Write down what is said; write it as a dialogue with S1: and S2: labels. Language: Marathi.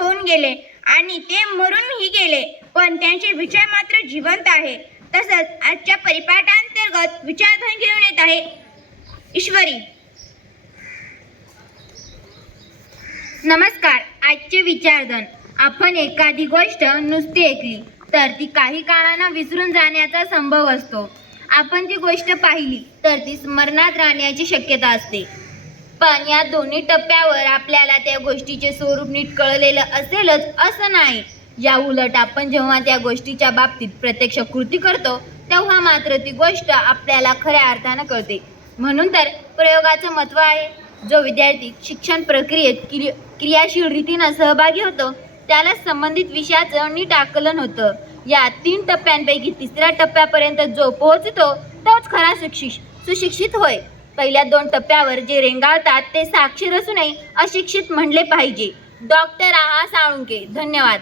S1: गेले आणि ते मरूनही गेले. पण त्यांचे विचार मात्र जिवंत आहे. तसंच आजच्या परिपाठांतर्गत विचारधन घेऊन येत आहे ईश्वरी. नमस्कार आजचे विचारधन. आपण एखादी गोष्ट नुसती ऐकली तर ती काही काळानं विसरून जाण्याचा संभव असतो. आपण ती गोष्ट पाहिली तर ती स्मरणात राहण्याची शक्यता असते. पण या दोन्ही टप्प्यावर आपल्याला त्या गोष्टीचे स्वरूप नीट कळलेलं असेलच असं नाही. या उलट आपण जेव्हा त्या गोष्टीच्या बाबतीत प्रत्यक्ष कृती करतो तेव्हा मात्र ती गोष्ट आपल्याला खऱ्या अर्थानं कळते. म्हणून तर प्रयोगाचं महत्त्व आहे. जो विद्यार्थी शिक्षण प्रक्रियेत क्रि क्रियाशील रीतीनं सहभागी होतो त्याला संबंधित विषयाचं नीट आकलन होतं. या तीन टप्प्यांपैकी तिसऱ्या टप्प्यापर्यंत जो पोहोचतो तोच खरा सुशिक्ष सुशिक्षित होय. पहिल्या दोन टप्प्यावर जे रेंगाळतात ते साक्षर असूनही अशिक्षित म्हणले पाहिजे. डॉक्टर आहा साळुंके धन्यवाद.